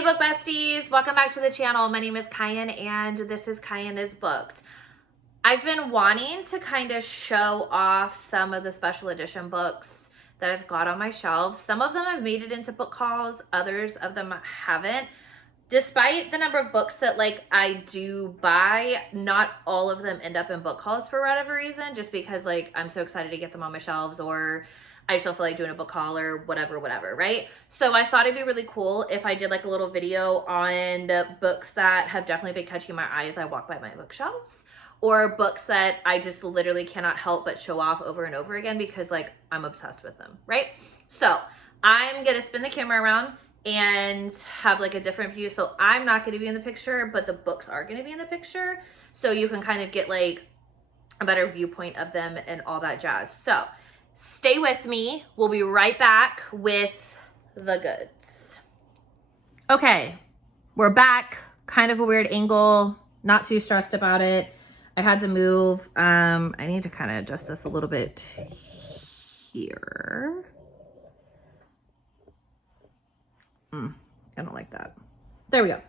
Hey book besties, welcome back to the channel. My name is Kyin and this is Kyin is Booked. I've been wanting to kind of show off some of the special edition books that I've got on my shelves. Some of them have made it into book hauls, others of them haven't. Despite the number of books that I do buy, not all of them end up in book hauls for whatever reason, just because I'm so excited to get them on my shelves, or I just don't feel like doing a book haul or whatever, right? So I thought it'd be really cool if I did a little video on books that have definitely been catching my eye as I walk by my bookshelves, or books that I just literally cannot help but show off over and over again because I'm obsessed with them, right? So I'm gonna spin the camera around and have a different view. So I'm not gonna be in the picture, but the books are gonna be in the picture. So you can kind of get a better viewpoint of them and all that jazz. So stay with me. We'll be right back with the goods. Okay, we're back. Kind of a weird angle. Not too stressed about it. I had to move. I need to kind of adjust this a little bit here. I don't like that. There we go.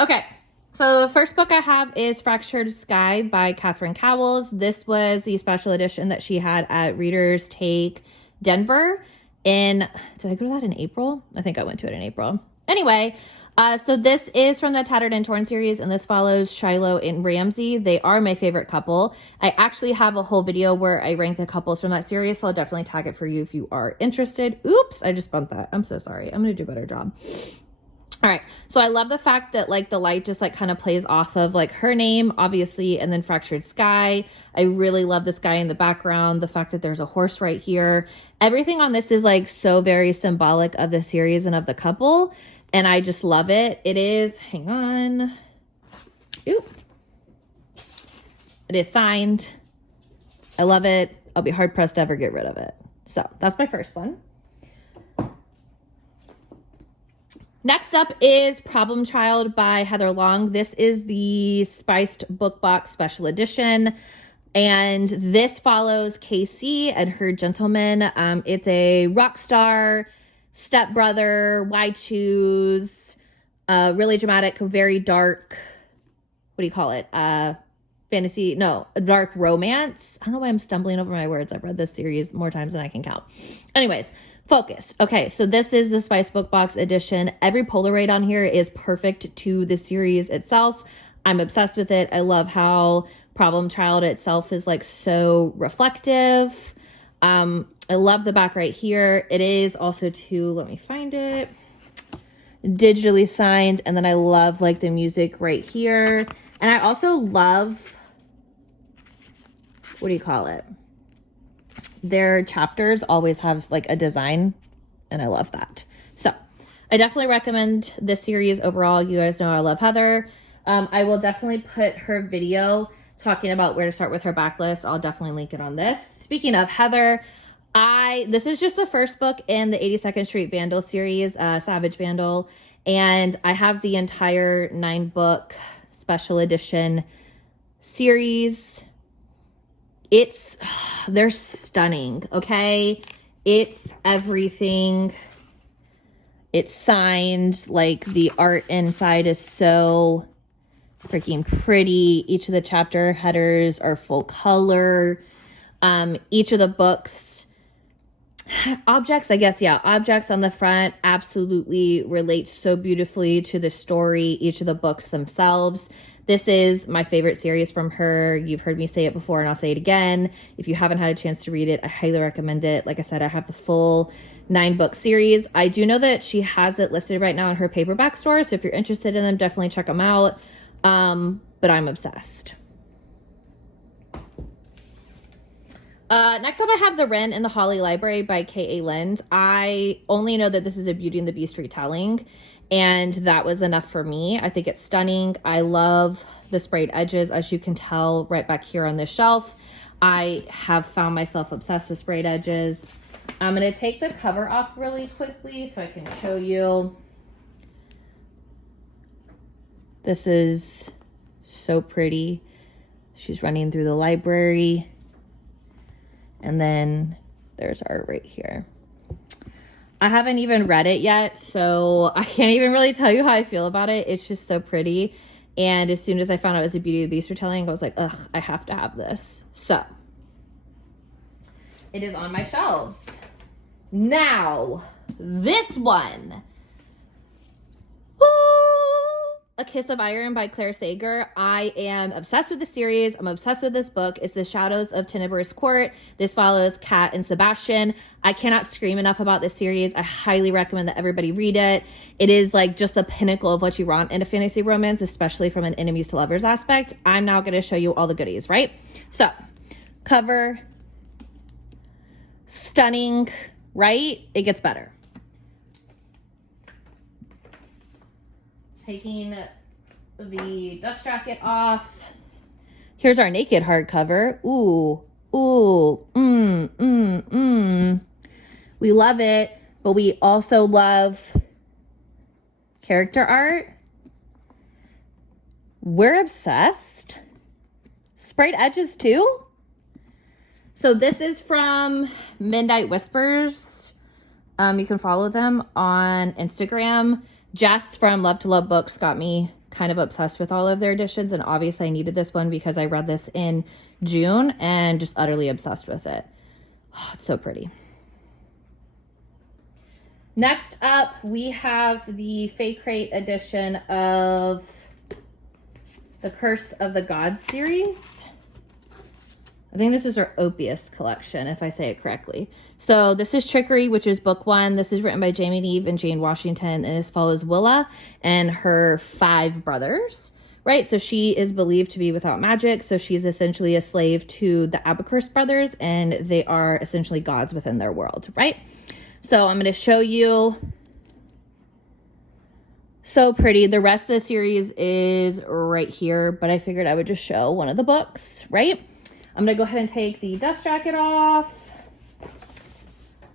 Okay. So the first book I have is Fractured Sky by Catherine Cowles. This was the special edition that she had at Reader's Take Denver did I go to that in April? I think I went to it in April. Anyway, so this is from the Tattered and Torn series, and this follows Shiloh and Ramsey. They are my favorite couple. I actually have a whole video where I rank the couples from that series, so I'll definitely tag it for you if you are interested. Oops, I just bumped that. I'm so sorry. I'm going to do a better job. All right, so I love the fact that the light just kind of plays off of her name, obviously, and then Fractured Sky. I really love the sky in the background, the fact that there's a horse right here. Everything on this is so very symbolic of the series and of the couple, and I just love it. It is, hang on. Ooh. It is signed. I love it. I'll be hard pressed to ever get rid of it. So that's my first one. Next up is Problem Child by Heather Long. This is the Spiced Book Box Special Edition, and this follows Casey and her gentleman. It's a rock star, stepbrother, why choose, really dramatic, very dark, what do you call it? Fantasy, no, a dark romance. I don't know why I'm stumbling over my words. I've read this series more times than I can count. Anyways, focus. Okay, so this is the Spice Book Box edition. Every Polaroid on here is perfect to the series itself. I'm obsessed with it. I love how Problem Child itself is so reflective. I love the back right here. It is also let me find it, digitally signed. And then I love the music right here. And I also love, what do you call it? Their chapters always have a design, and I love that. So I definitely recommend this series overall. You guys know I love Heather. I will definitely put her video talking about where to start with her backlist. I'll definitely link it on this. Speaking of Heather, this is just the first book in the 82nd Street Vandal series, Savage Vandal, and I have the entire 9-book special edition series. They're stunning, okay? It's everything. It's signed. The art inside is so freaking pretty. Each of the chapter headers are full color. Each of the books, objects on the front absolutely relate so beautifully to the story, each of the books themselves. This is my favorite series from her. You've heard me say it before, and I'll say it again. If you haven't had a chance to read it, I highly recommend it. Like I said, I have the full 9-book series. I do know that she has it listed right now in her paperback store, so if you're interested in them, definitely check them out. But I'm obsessed. Next up, I have The Wren in the Holly Library by K.A. Lind. I only know that this is a Beauty and the Beast retelling, and that was enough for me. I think it's stunning. I love the sprayed edges, as you can tell right back here on this shelf. I have found myself obsessed with sprayed edges. I'm going to take the cover off really quickly so I can show you. This is so pretty. She's running through the library. And then there's art right here. I haven't even read it yet, so I can't even really tell you how I feel about it. It's just so pretty. And as soon as I found out it was a Beauty and the Beast retelling, I was like, ugh, I have to have this. So it is on my shelves. Now, this one. Woo! A Kiss of Iron by Claire Sager. I am obsessed with the series. I'm obsessed with this book. It's The Shadows of Tenebrous Court. This follows Kat and Sebastian. I cannot scream enough about this series. I highly recommend that everybody read it. It is like just the pinnacle of what you want in a fantasy romance, especially from an enemies to lovers aspect. I'm now going to show you all the goodies, right? So, cover, stunning, right? It gets better. Taking the dust jacket off. Here's our naked hardcover. Ooh, ooh, We love it, but we also love character art. We're obsessed. Sprayed edges too. So this is from Midnight Whispers. You can follow them on Instagram. Jess from Love to Love Books got me kind of obsessed with all of their editions, and obviously I needed this one because I read this in June and just utterly obsessed with it. Oh, it's so pretty. Next up, we have the Fake Crate edition of the Curse of the Gods series. I think this is her Opius collection, if I say it correctly. So this is Trickery, which is book 1. This is written by Jamie Neve and Jane Washington, and this follows Willa and her 5 brothers, right? So she is believed to be without magic, so she's essentially a slave to the Abercurse brothers, and they are essentially gods within their world, right? So I'm going to show you. So pretty. The rest of the series is right here, but I figured I would just show one of the books, right? I'm going to go ahead and take the dust jacket off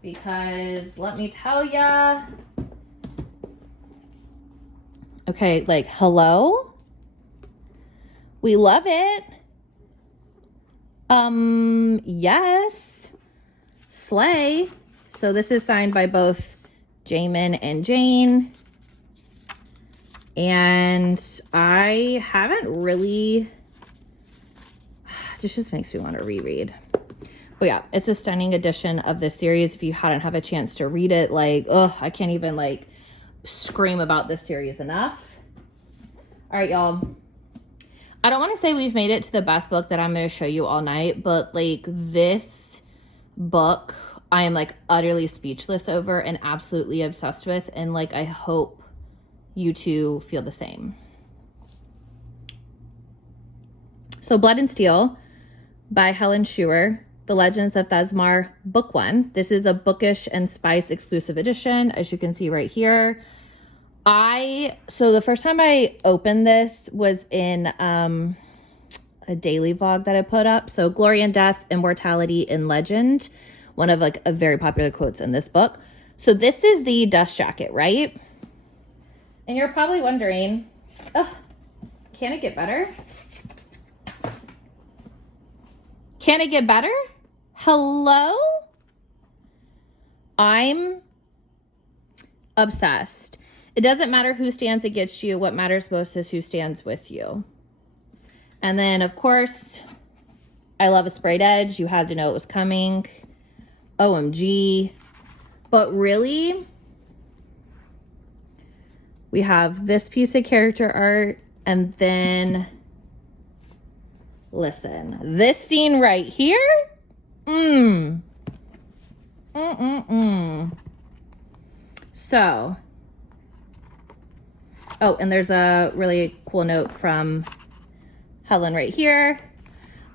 because let me tell ya. Okay, like, hello? We love it. Yes. Slay. So this is signed by both Jamin and Jane. And I haven't really... This just makes me want to reread. But yeah, it's a stunning edition of this series. If you hadn't had a chance to read it, like, oh, I can't even like scream about this series enough. All right, y'all. I don't want to say we've made it to the best book that I'm going to show you all night, but like this book, I am like utterly speechless over and absolutely obsessed with. And like, I hope you two feel the same. So Blood and Steel by Helen Schuer, The Legends of Thesmar, book 1. This is a Bookish and Spice exclusive edition, as you can see right here. So the first time I opened this was in a daily vlog that I put up. So Glory and Death, Immortality and Legend, one of like a very popular quotes in this book. So this is the dust jacket, right? And you're probably wondering, oh, can it get better? Can it get better? Hello? I'm obsessed. It doesn't matter who stands against you. What matters most is who stands with you. And then, of course, I love a sprayed edge. You had to know it was coming. OMG. But really, we have this piece of character art, and then... Listen, this scene right here, So, oh, and there's a really cool note from Helen right here.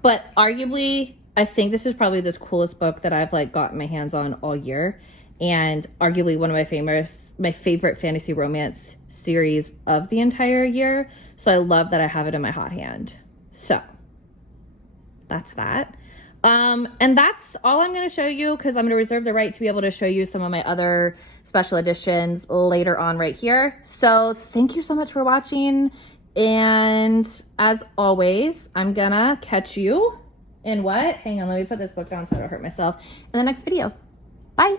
But arguably, I think this is probably the coolest book that I've like gotten my hands on all year. And arguably one of my favorite fantasy romance series of the entire year. So I love that I have it in my hot hand. So that's that. And that's all I'm going to show you, because I'm going to reserve the right to be able to show you some of my other special editions later on right here. So thank you so much for watching. And as always, I'm going to catch you in what? Hang on, let me put this book down so I don't hurt myself. In the next video. Bye.